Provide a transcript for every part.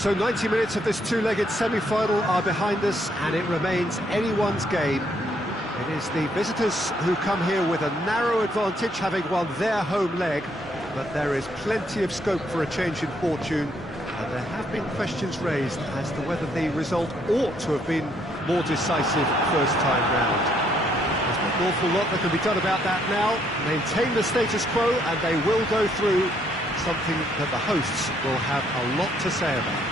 So 90 minutes of this two-legged semi-final are behind us, and it remains anyone's game. It is the visitors who come here with a narrow advantage, having won their home leg, but there is plenty of scope for a change in fortune, and there have been questions raised as to whether the result ought to have been more decisive first time round. There's not an awful lot that can be done about that now. Maintain the status quo, and they will go through, something that the hosts will have a lot to say about.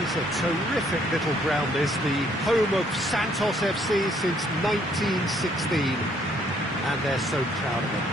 It's a terrific little ground, this, the home of Santos FC since 1916, and they're so proud of it.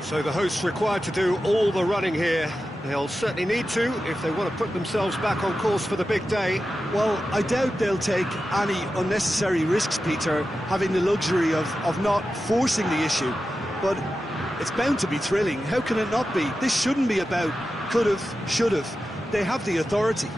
So the hosts required to do all the running here. They'll certainly need to if they want to put themselves back on course for the big day. Well, I doubt they'll take any unnecessary risks, Peter, having the luxury of not forcing the issue. But it's bound to be thrilling. How can it not be? This shouldn't be about could've, should've. They have the authority.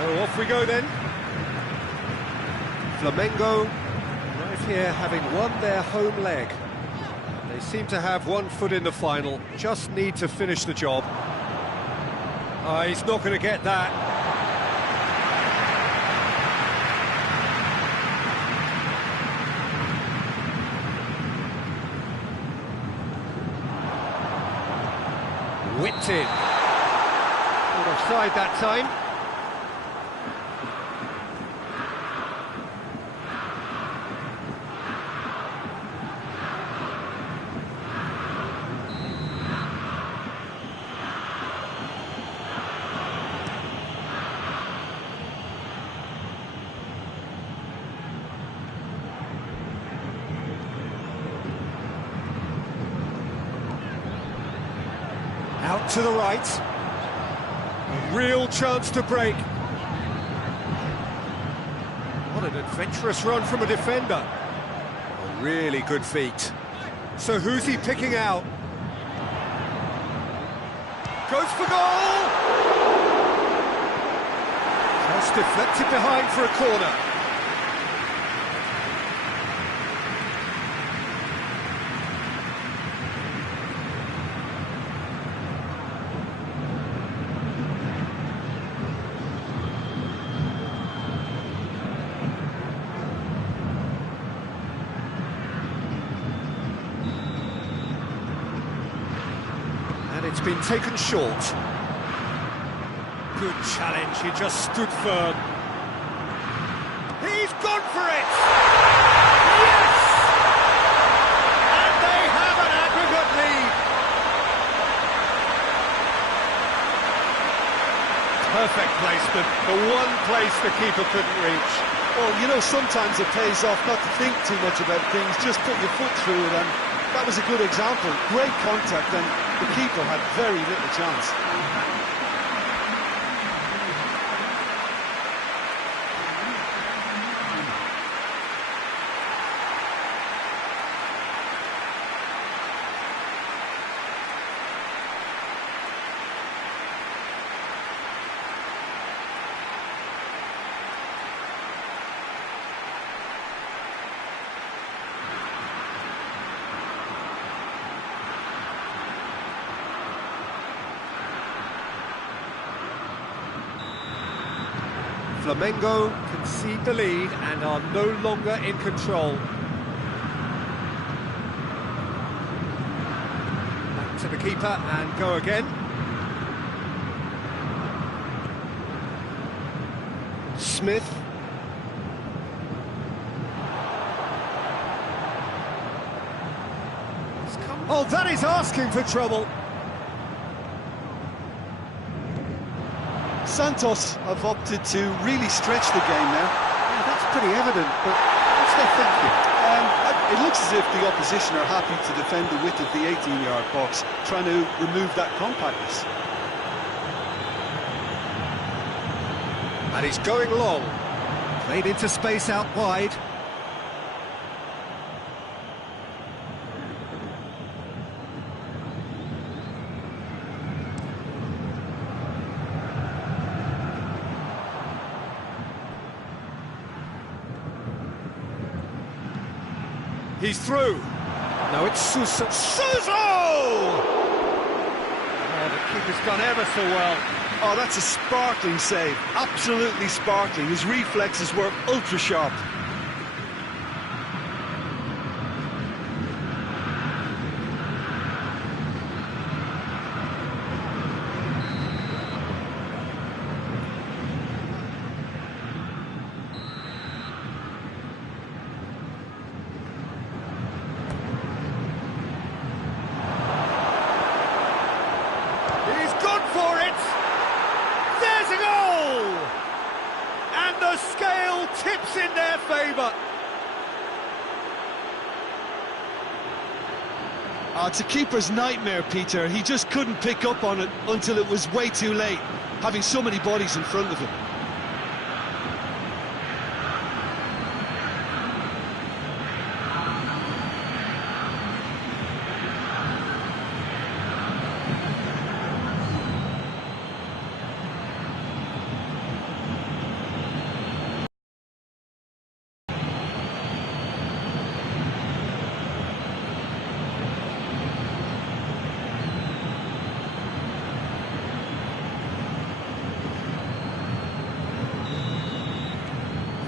So off we go then. Flamengo, right here, having won their home leg. They seem to have one foot in the final, just need to finish the job. He's not going to get that. Whipped in. Not offside that time. Out to the right. A real chance to break. What an adventurous run from a defender. A really good feat. So who's he picking out? Goes for goal! Just deflected behind for a corner. It's been taken short. Good challenge, he just stood firm. He's gone for it! Yes! And they have an aggregate lead. Perfect placement, the one place the keeper couldn't reach. Well, you know, sometimes it pays off not to think too much about things, just put your foot through it, and that was a good example. Great contact, and the keeper had very little chance. Flamengo concede the lead and are no longer in control. Back to the keeper and go again. Smith. Oh, that is asking for trouble. Santos have opted to really stretch the game now. Yeah, that's pretty evident, but what's their thinking? It looks as if the opposition are happy to defend the width of the 18-yard box, trying to remove that compactness. And he's going long. Played into space out wide. He's through. No, it's Suso. Suso! Oh, the keeper's done ever so well. Oh, that's a sparkling save. Absolutely sparkling. His reflexes were ultra sharp. The scale tips in their favour. It's a keeper's nightmare, Peter. He just couldn't pick up on it until it was way too late, having so many bodies in front of him.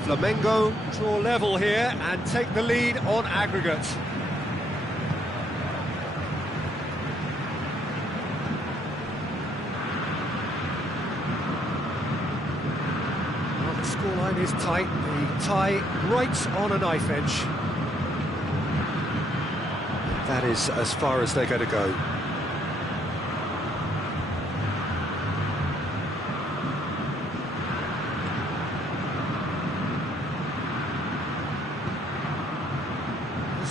Flamengo draw level here and take the lead on aggregate. Well, the scoreline is tight, the tie right on a knife edge. That is as far as they're going to go.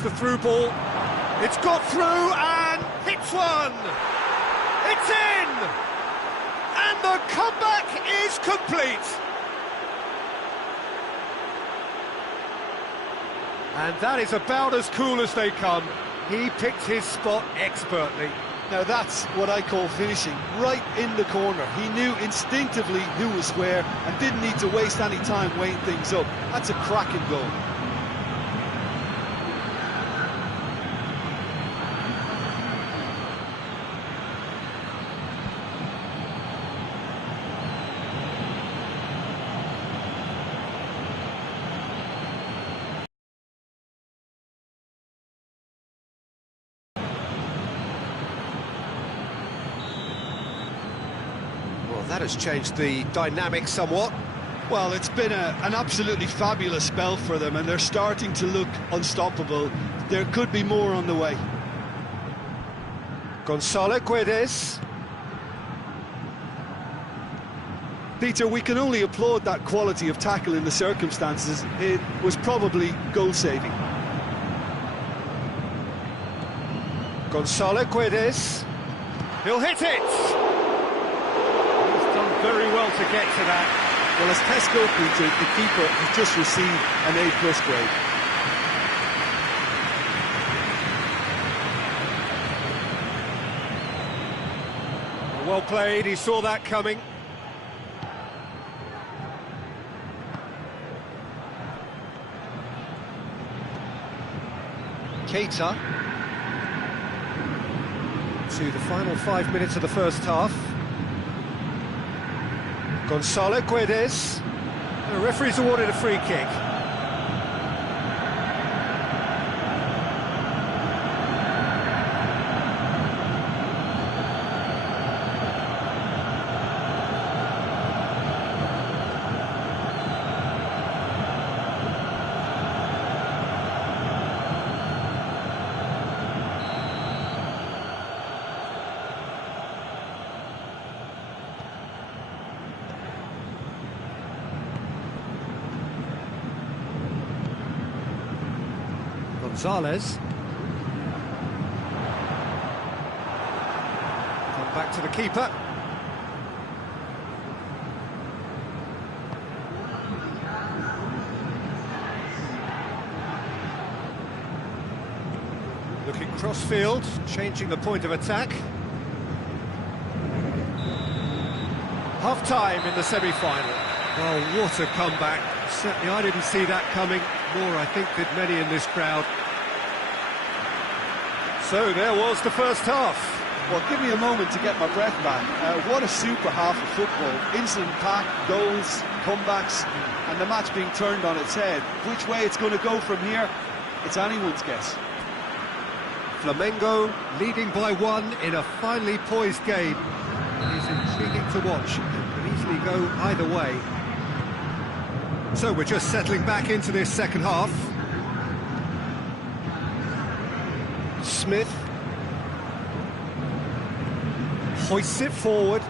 The through ball, it's got through and hits one, it's in, and the comeback is complete. And that is about as cool as they come. He picked his spot expertly. Now that's what I call finishing, right in the corner. He knew instinctively who was where and didn't need to waste any time weighing things up. That's a cracking goal. That has changed the dynamic somewhat. Well, it's been an absolutely fabulous spell for them, and they're starting to look unstoppable. There could be more on the way. Gonzalo Guedes. Peter, we can only applaud that quality of tackle in the circumstances. It was probably goal-saving. Gonzalo Guedes. He'll hit it! Very well to get to that. Well, as Tesco, Peter, the keeper has just received an A+ grade. Well played, he saw that coming. Keita. To the final 5 minutes of the first half. Gonzalo Guedes. The referee's awarded a free kick. Gonzalez. Come back to the keeper. Looking cross-field, changing the point of attack. Half-time in the semi-final. Well, what a comeback. Certainly I didn't see that coming, nor I think did many in this crowd. So there was the first half. Well, give me a moment to get my breath back. What a super half of football. Instant-packed goals, comebacks, and the match being turned on its head. Which way it's going to go from here, it's anyone's guess. Flamengo leading by 1 in a finely poised game. It is intriguing to watch. It could easily go either way. So we're just settling back into this second half. Smith hoists it forward.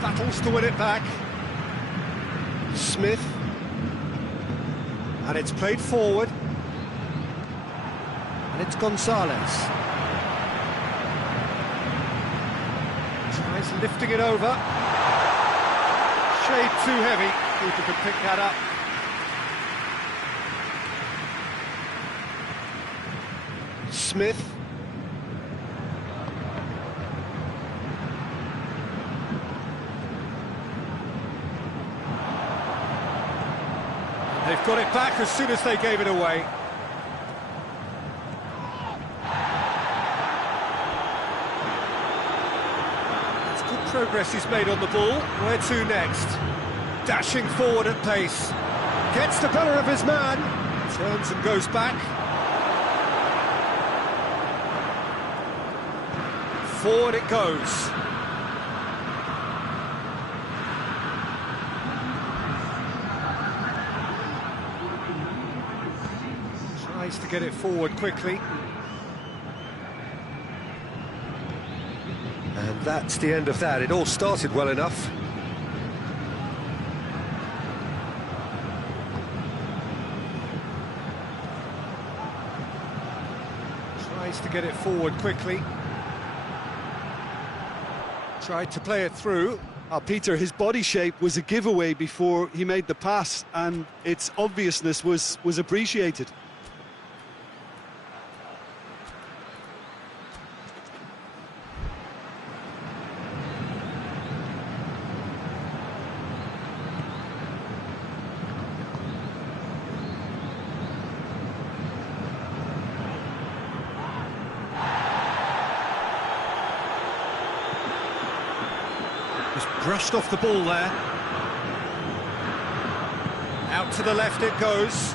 Battles to win it back. Smith. And it's played forward. And it's Gonzalez. Tries lifting it over. Shade too heavy. Keeper can pick that up. Smith. They've got it back as soon as they gave it away. It's good progress he's made on the ball. Where to next? Dashing forward at pace. Gets the better of his man. Turns and goes back. Forward it goes. Tries to get it forward quickly. And that's the end of that. It all started well enough. Tries to get it forward quickly. Tried to play it through. Peter, his body shape was a giveaway before he made the pass, and its obviousness was appreciated. Brushed off the ball there. Out to the left it goes.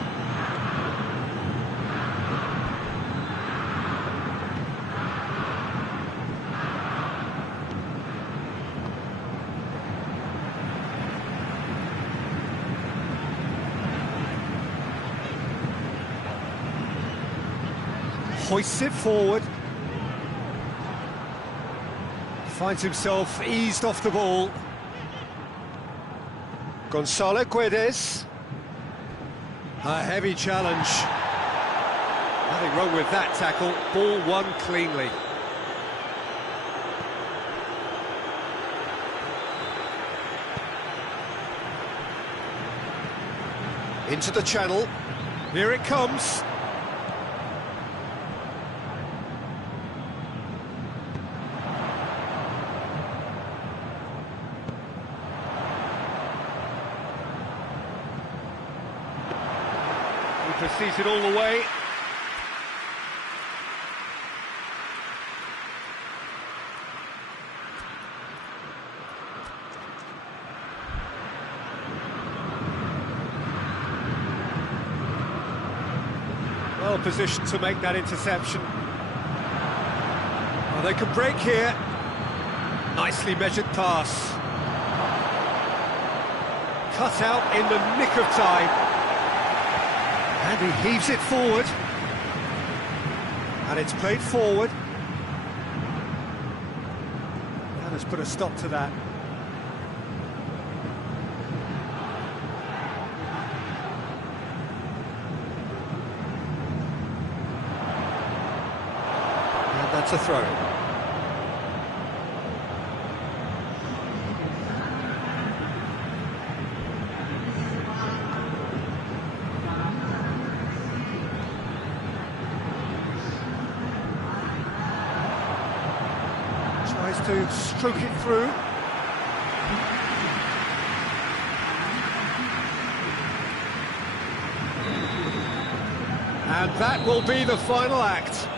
Hoists it forward. Finds himself eased off the ball. Gonzalo Guedes. A heavy challenge. Nothing wrong with that tackle. Ball won cleanly. Into the channel. Here it comes. Sees it all the way. Well positioned to make that interception. Well, they can break here. Nicely measured pass. Cut out in the nick of time. And he heaves it forward. And it's played forward. That has put a stop to that. That's a throw. Tries to stroke it through. And that will be the final act.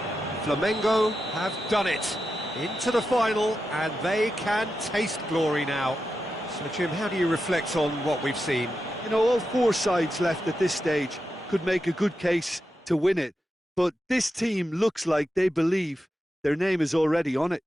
Flamengo have done it. Into the final, and they can taste glory now. So, Jim, how do you reflect on what we've seen? You know, all four sides left at this stage could make a good case to win it. But this team looks like they believe their name is already on it.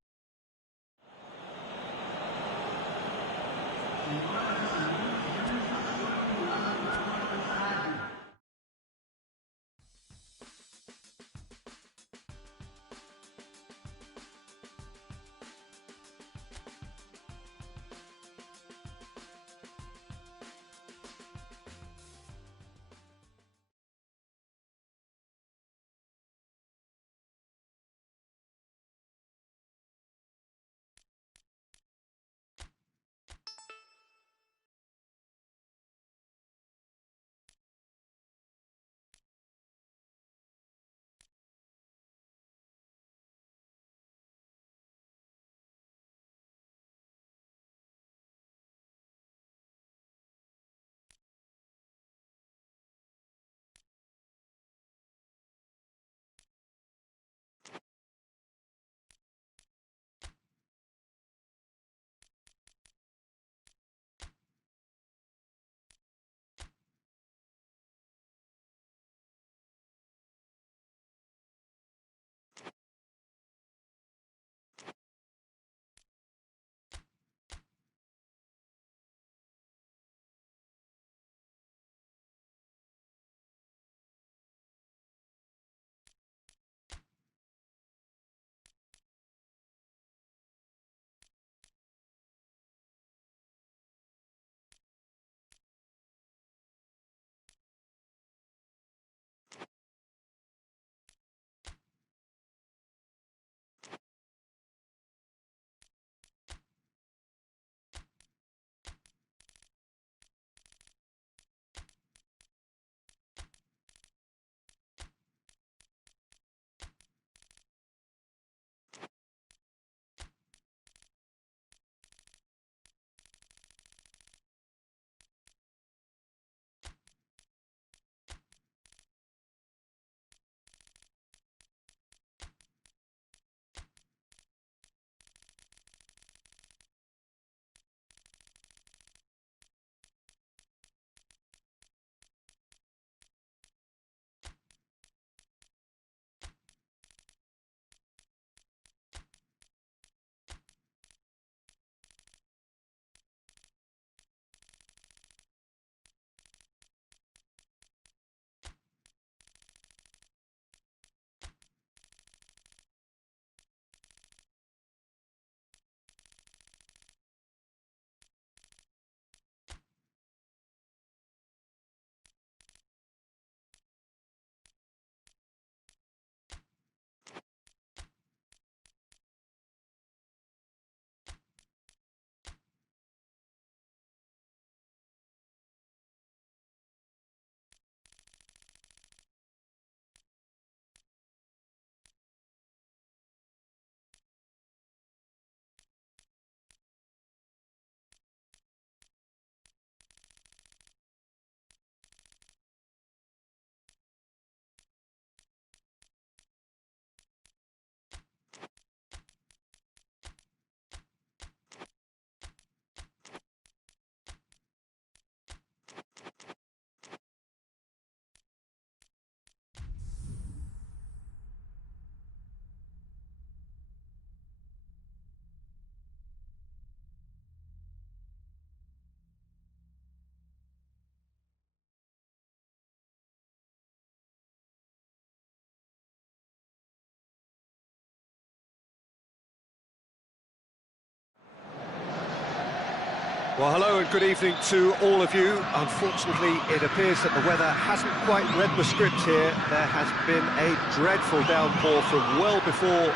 Well, hello and good evening to all of you. Unfortunately, it appears that the weather hasn't quite read the script here. There has been a dreadful downpour from well before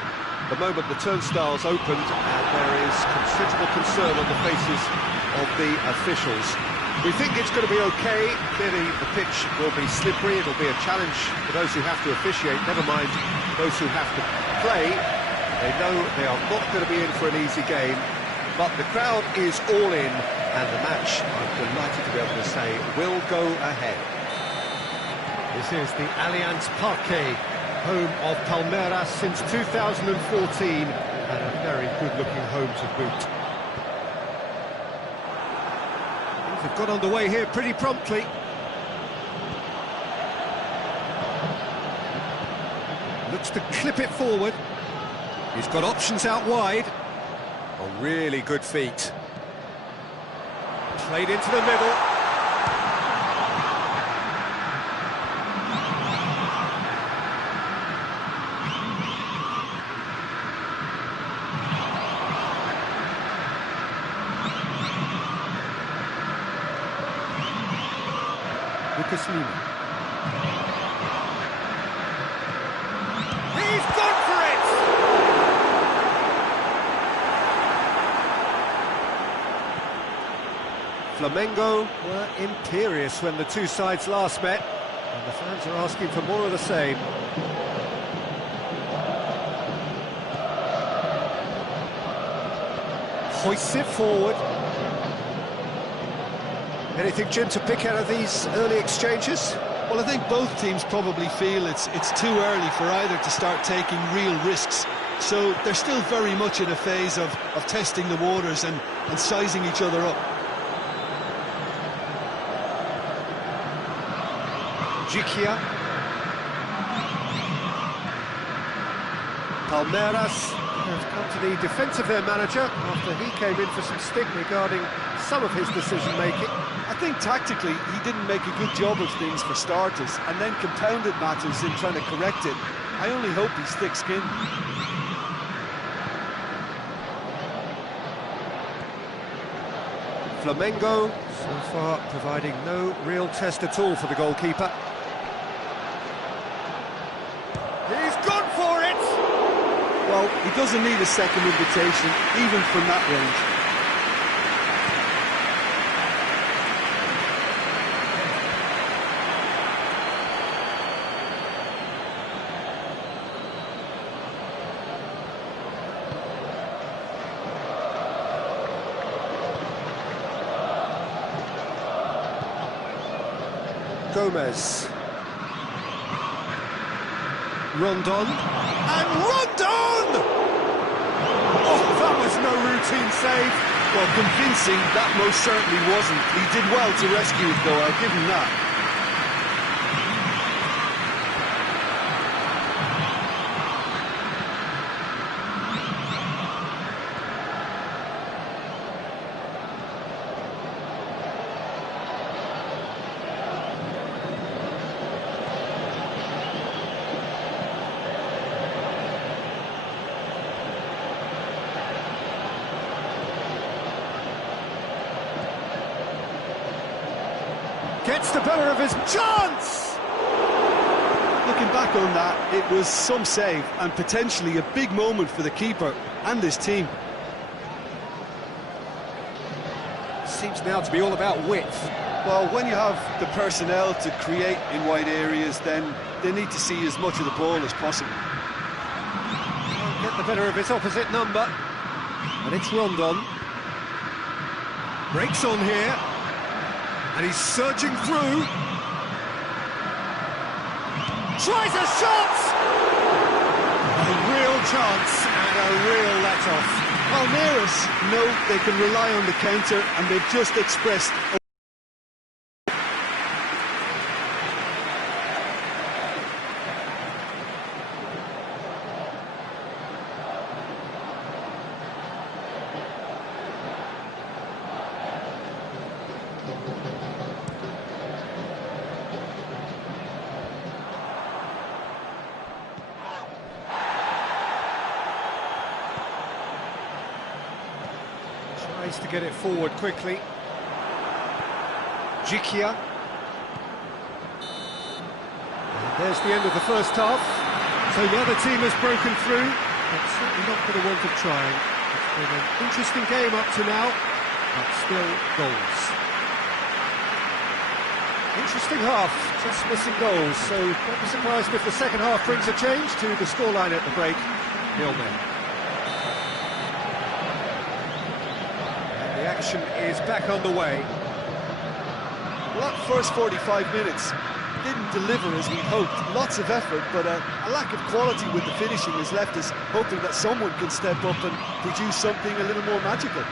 the moment the turnstiles opened, and there is considerable concern on the faces of the officials. We think it's going to be okay. Clearly the pitch will be slippery, it'll be a challenge for those who have to officiate, never mind those who have to play. They know they are not going to be in for an easy game, but the crowd is all in, and the match, I'm delighted to be able to say, will go ahead. This is the Allianz Parque, home of Palmeiras since 2014, and a very good-looking home to boot. Things have got underway here pretty promptly. Looks to clip it forward. He's got options out wide. Oh, really good feet. Played into the middle. Lucas Lima. He's gone for it! Flamengo were imperious when the two sides last met, and the fans are asking for more of the same. Hoists it forward. Anything, Jim, to pick out of these early exchanges? Well, I think both teams probably feel it's too early for either to start taking real risks. So they're still very much in a phase of testing the waters and sizing each other up. Gikia. Palmeiras have come to the defence of their manager after he came in for some stick regarding some of his decision-making. I think tactically he didn't make a good job of things for starters, and then compounded matters in trying to correct it. I only hope he's thick-skinned. Flamengo, so far, providing no real test at all for the goalkeeper. He's gone for it! Well, he doesn't need a second invitation, even from that range. Gomez. Rondon. And Rondon! Oh, that was no routine save. Well, convincing, that most certainly wasn't. He did well to rescue it, though, I'll give him that. Gets the better of his chance! Looking back on that, it was some save and potentially a big moment for the keeper and his team. Seems now to be all about width. Well, when you have the personnel to create in wide areas, then they need to see as much of the ball as possible. Can't get the better of his opposite number. And it's Rondon. Breaks on here. And he's surging through. Tries a shot! A real chance and a real let-off. Palmeiras know they can rely on the counter, and they've just expressed... Tries to get it forward quickly. Gikia. And there's the end of the first half. So the other team has broken through. but certainly not for the want of trying. It's been an interesting game up to now, but still goals. Interesting half, just missing goals, so don't be surprised if the second half brings a change to the scoreline at the break. 0-0. And the action is back on the way. Well, that first 45 minutes didn't deliver as we'd hoped. Lots of effort, but a lack of quality with the finishing has left us hoping that someone can step up and produce something a little more magical.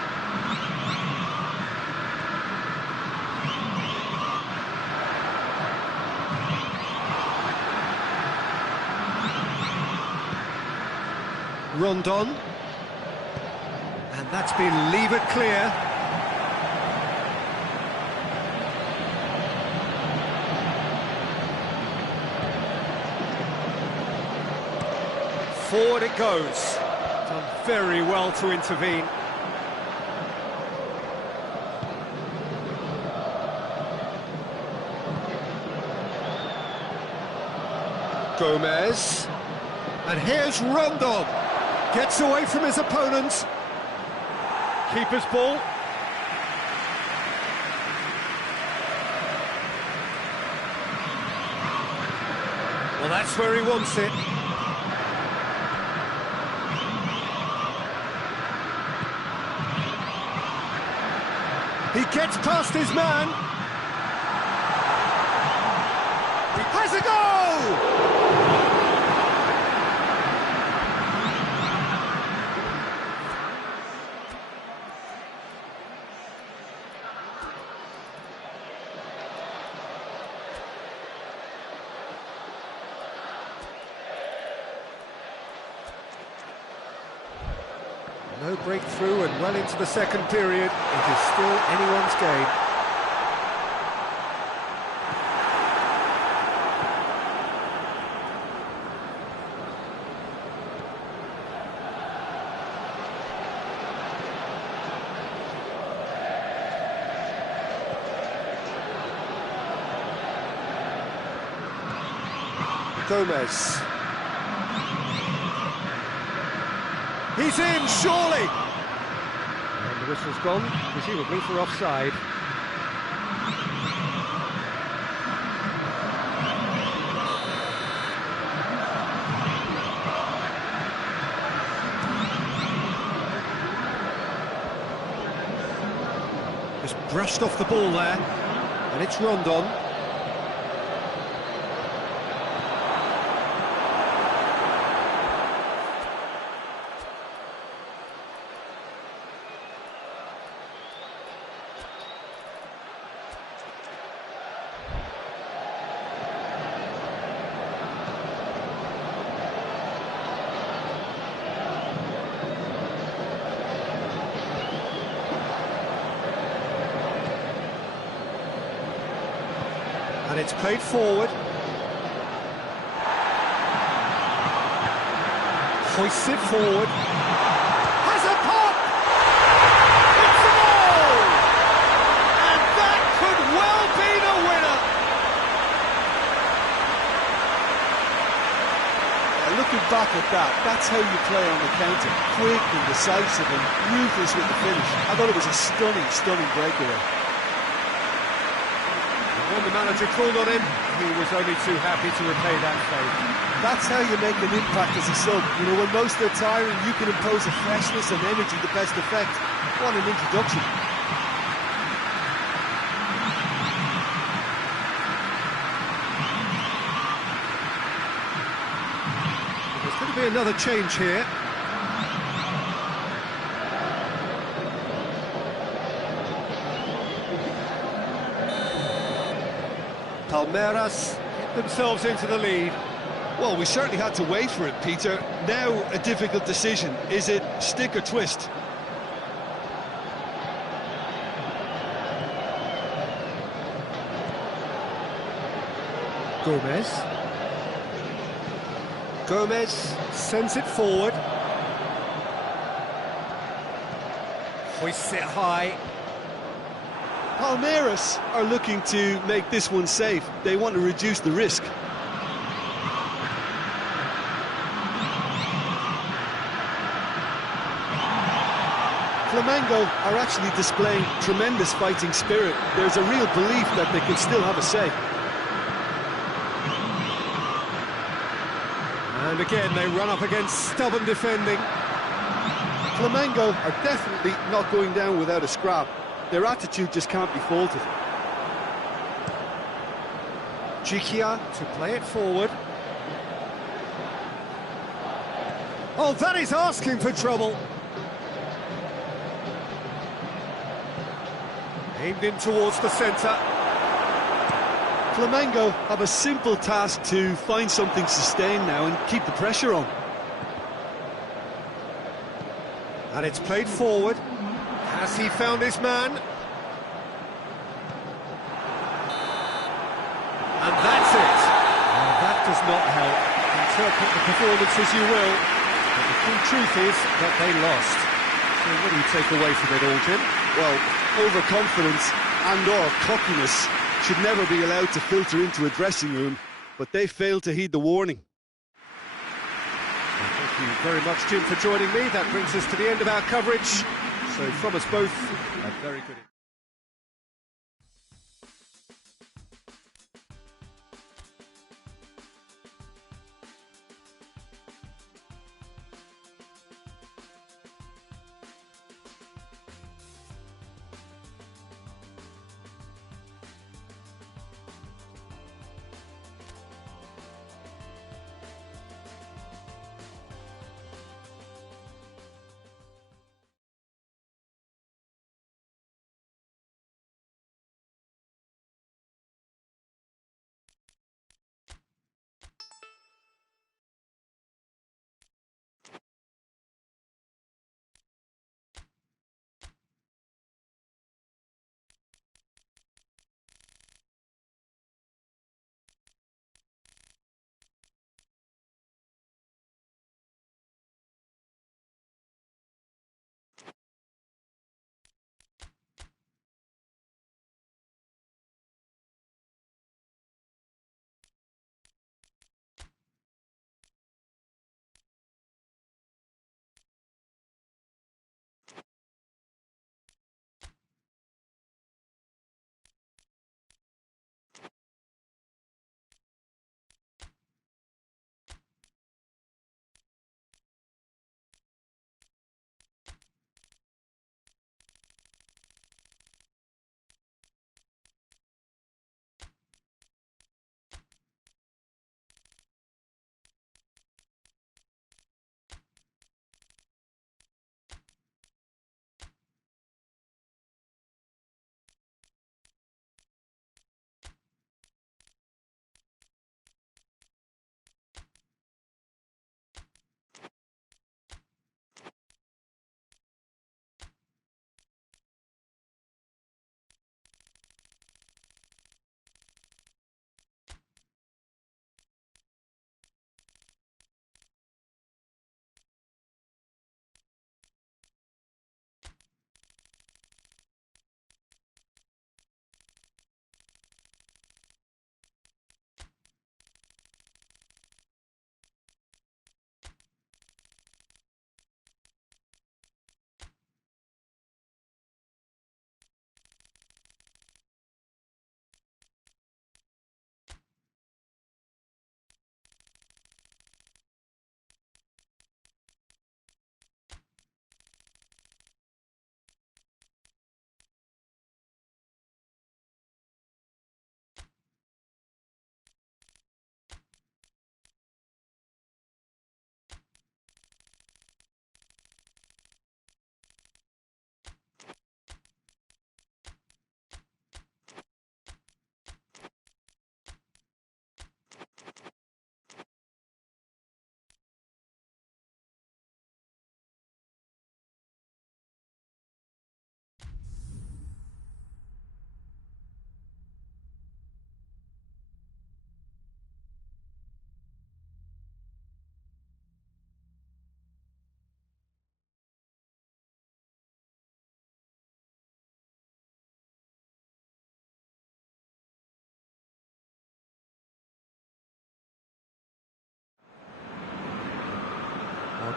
Rondon, and that's been levered clear. Forward it goes. Done very well to intervene. Gomez, and here's Rondon. Gets away from his opponent. Keeper's ball. Well, that's where he wants it. He gets past his man. He has a goal! No breakthrough and well into the second period. It is still anyone's game. Gomez. He's in, surely! And the whistle's gone, presumably for offside. Just brushed off the ball there, and it's Rondon. And it's played forward. Hoists it forward. Has a pop! It's a goal! And that could well be the winner! Looking back at that, that's how you play on the counter. Quick and decisive and ruthless with the finish. I thought it was a stunning, stunning breakaway. When the manager called on him, he was only too happy to repay that favour. That's how you make an impact as a sub. You know, when most are tiring, you can impose a freshness and energy to best effect. What an introduction. There's going to be another change here. Palmeiras get themselves into the lead. Well, we certainly had to wait for it, Peter. Now a difficult decision. Is it stick or twist? Gomez. Gomez sends it forward. Hoists it high. Palmeiras are looking to make this one safe. They want to reduce the risk. Flamengo are actually displaying tremendous fighting spirit. There's a real belief that they can still have a say. And again, they run up against stubborn defending. Flamengo are definitely not going down without a scrap. Their attitude just can't be faulted. Chiquia to play it forward. Oh, that is asking for trouble. Aimed in towards the centre. Flamengo have a simple task to find something sustained now and keep the pressure on. And it's played forward. Has he found his man? And that's it. Well, that does not help. Interpret the performance as you will, but the full truth is that they lost. So what do you take away from it all, Jim? Well, overconfidence and/or cockiness should never be allowed to filter into a dressing room, but they failed to heed the warning. Thank you very much, Jim, for joining me. That brings us to the end of our coverage. So from us both, a very good...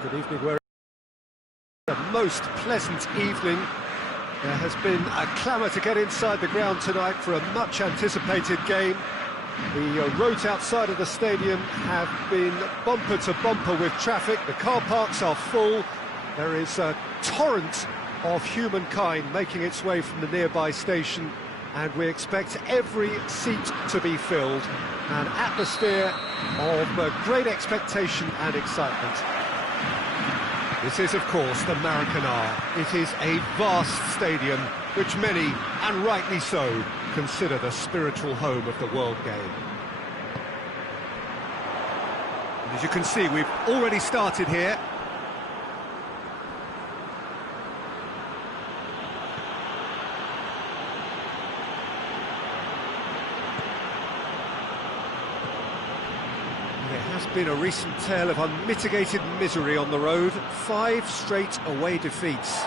Good evening, wherever a most pleasant evening. There has been a clamour to get inside the ground tonight for a much-anticipated game. The roads outside of the stadium have been bumper to bumper with traffic. The car parks are full. There is a torrent of humankind making its way from the nearby station, and we expect every seat to be filled. An atmosphere of great expectation and excitement. This is, of course, the Maracanã. It is a vast stadium, which many, and rightly so, consider the spiritual home of the world game. And as you can see, we've already started here. There has been a recent tale of unmitigated misery on the road. 5 straight away defeats.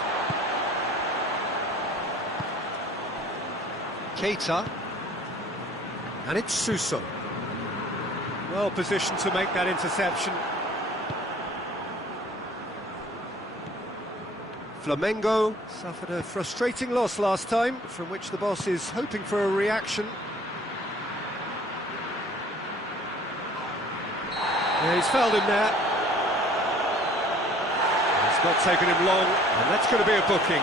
Keita, and it's Suso. Well positioned to make that interception. Flamengo suffered a frustrating loss last time, from which the boss is hoping for a reaction. Yeah, he's fouled him there. It's not taken him long, and that's going to be a booking.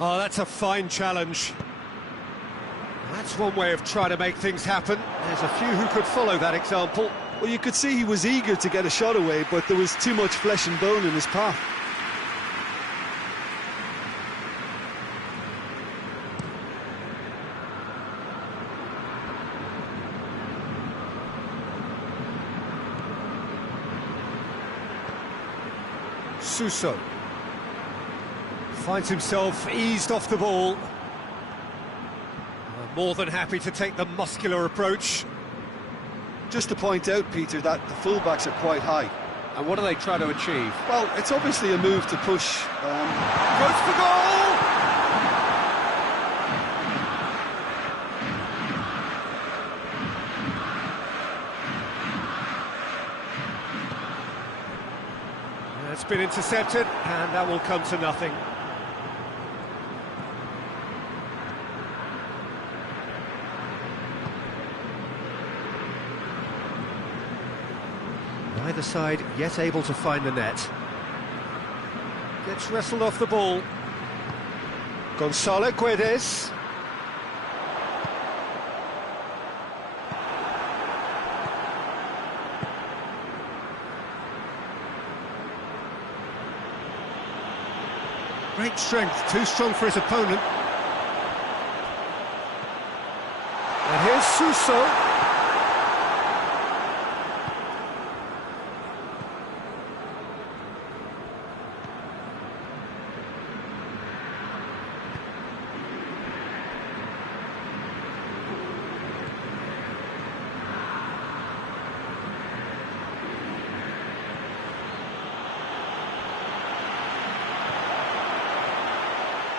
Oh, that's a fine challenge. That's one way of trying to make things happen. There's a few who could follow that example. Well, you could see he was eager to get a shot away, but there was too much flesh and bone in his path. Suso finds himself eased off the ball. More than happy to take the muscular approach. Just to point out, Peter, that the fullbacks are quite high. And what are they trying to achieve? Well, it's obviously a move to push. Goes for goal! That's been intercepted, and that will come to nothing. Neither side yet able to find the net. Gets wrestled off the ball. Gonzalo Guedes. Great strength, too strong for his opponent. And here's Suso.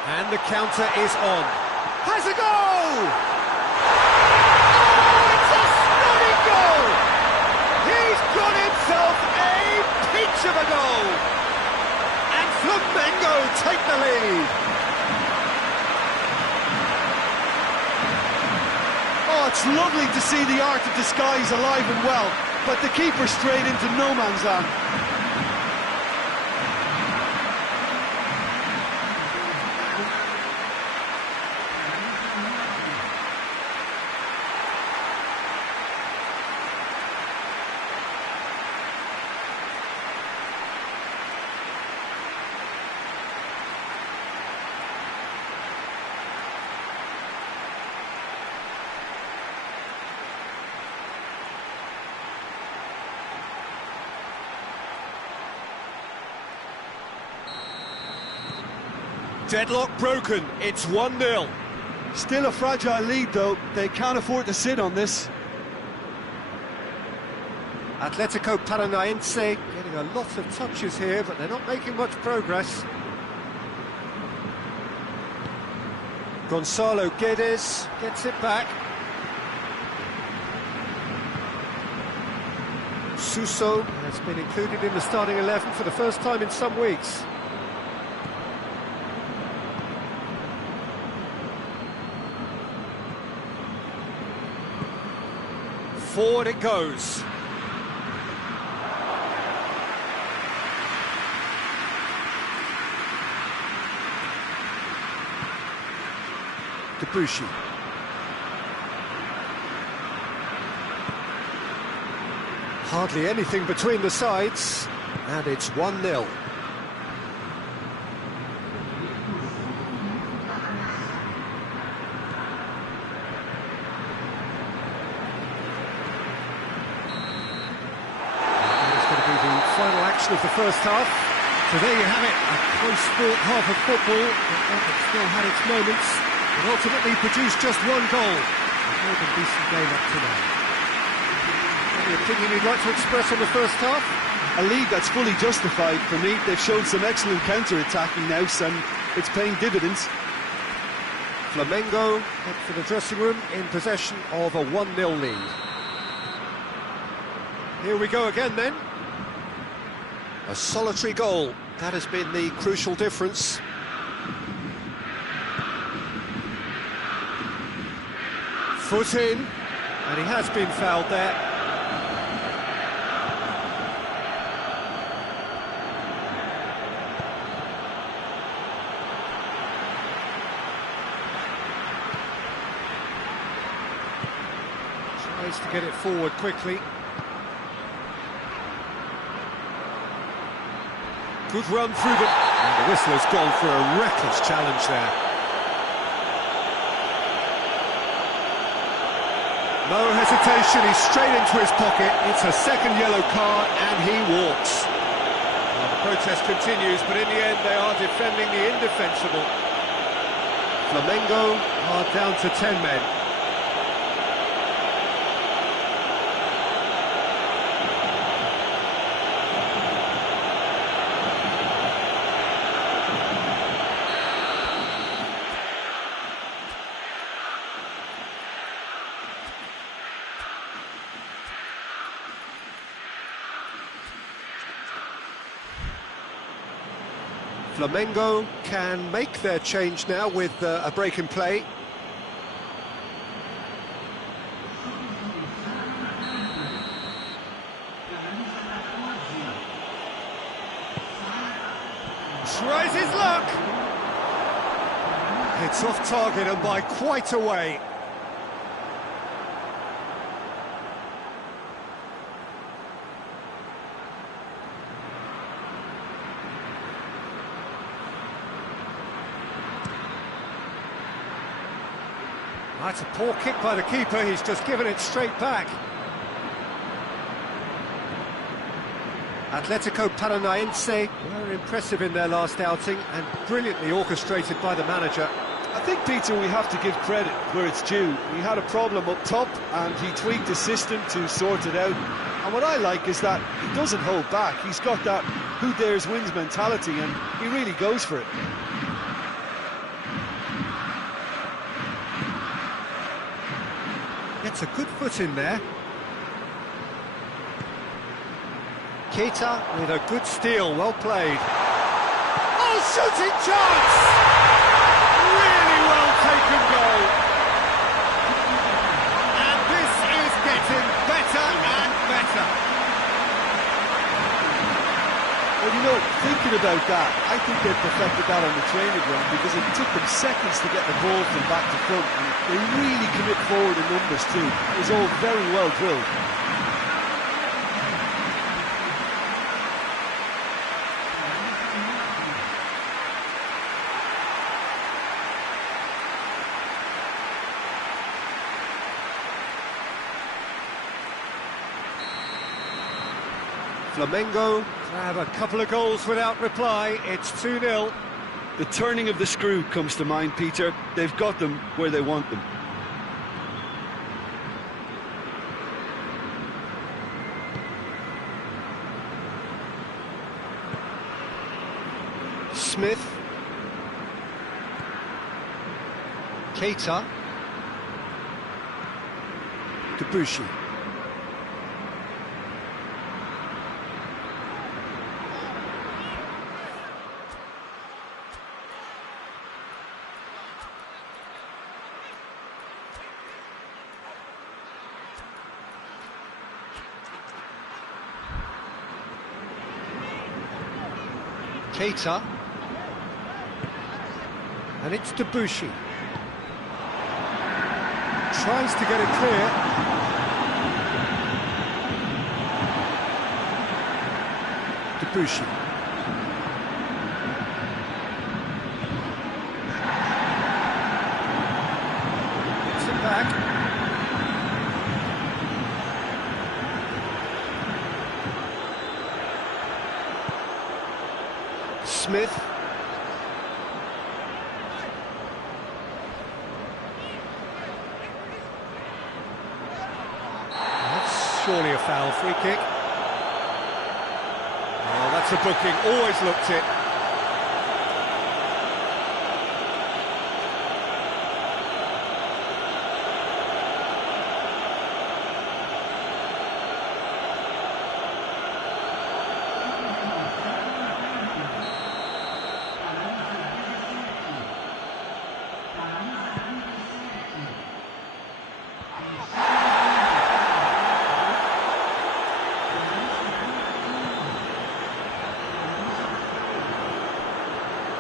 And the counter is on. Has a goal! Oh, it's a stunning goal! He's got himself a peach of a goal! And Flamengo take the lead! Oh, it's lovely to see the art of disguise alive and well, but the keeper straight into no man's land. Deadlock broken, it's 1-0. Still a fragile lead though, they can't afford to sit on this. Atletico Paranaense getting a lot of touches here, but they're not making much progress. Gonzalo Guedes gets it back. Suso has been included in the starting 11 for the first time in some weeks. Forward it goes. Debussy. Hardly anything between the sides, and it's 1-0. Final action of the first half. So there you have it, a close sport half of football, but it still had its moments, but ultimately produced just one goal. A more than decent game up to now. Any opinion you'd like to express on the first half? A lead that's fully justified for me. They've shown some excellent counter-attacking now, and it's paying dividends. Flamengo head for the dressing room in possession of a 1-0 lead. Here we go again then. A solitary goal, that has been the crucial difference. Foot in, and he has been fouled there. Tries to get it forward quickly. Good run through the... And the whistler's gone for a reckless challenge there. No hesitation, he's straight into his pocket. It's a second yellow card and he walks. Well, the protest continues, but in the end they are defending the indefensible. Flamengo are down to 10 men. Flamengo can make their change now with a break in play. Tries his luck! It's off target and by quite a way. That's a poor kick by the keeper, he's just given it straight back. Atletico Paranaense were impressive in their last outing and brilliantly orchestrated by the manager. I think, Peter, we have to give credit where it's due. He had a problem up top and he tweaked the system to sort it out. And what I like is that he doesn't hold back. He's got that who dares wins mentality and he really goes for it. Gets a good foot in there. Keita with a good steal, well played. Oh, shooting chance! Really well taken goal. And this is getting better and better. Well, you know, thinking about that, I think they perfected that on the training ground because it took them seconds to get the ball from back to front. And they really commit forward in numbers too. It was all very well drilled. Flamengo grab a couple of goals without reply, it's 2-0. The turning of the screw comes to mind, Peter. They've got them where they want them. Smith. Keita. Debussy. Keita. And it's Debussy. Tries to get it clear. Debussy. Gets it back. Smith. Surely a foul, free kick. Oh, that's a booking, always looked it.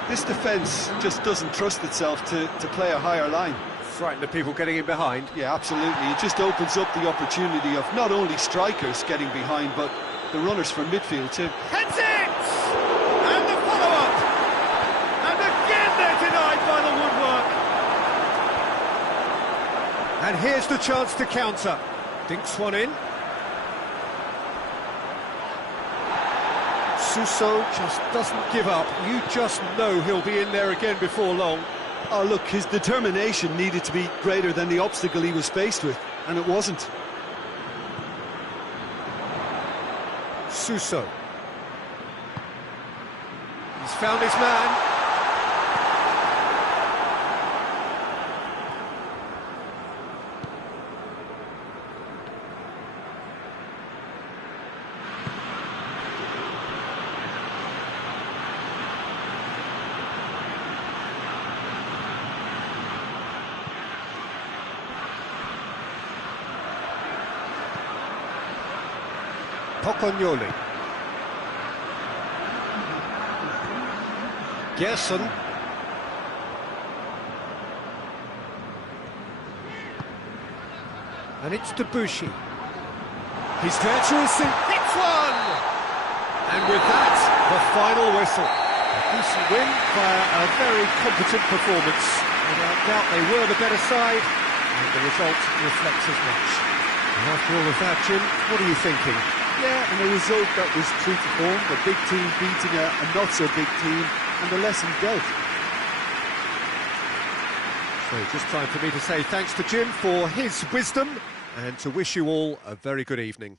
This defence just doesn't trust itself to play a higher line. Frightened of people getting in behind. Yeah, absolutely. It just opens up the opportunity of not only strikers getting behind, but the runners from midfield too. Heads it! And the follow-up! And again they're denied by the woodwork. And here's the chance to counter. Dinks one in. Suso just doesn't give up. You just know he'll be in there again before long. Oh, look, his determination needed to be greater than the obstacle he was faced with, and it wasn't. Suso. He's found his man. Pocognoli. Gerson. And it's Debussy. He's there to receive. Hits one! And with that, the final whistle. A decent win via a very competent performance. Without doubt, they were the better side, and the result reflects as much. And after all of that, Jim, what are you thinking? Yeah, and a result that was true to form, a big team beating a not-so-big team, and the lesson dealt. So just time for me to say thanks to Jim for his wisdom, and to wish you all a very good evening.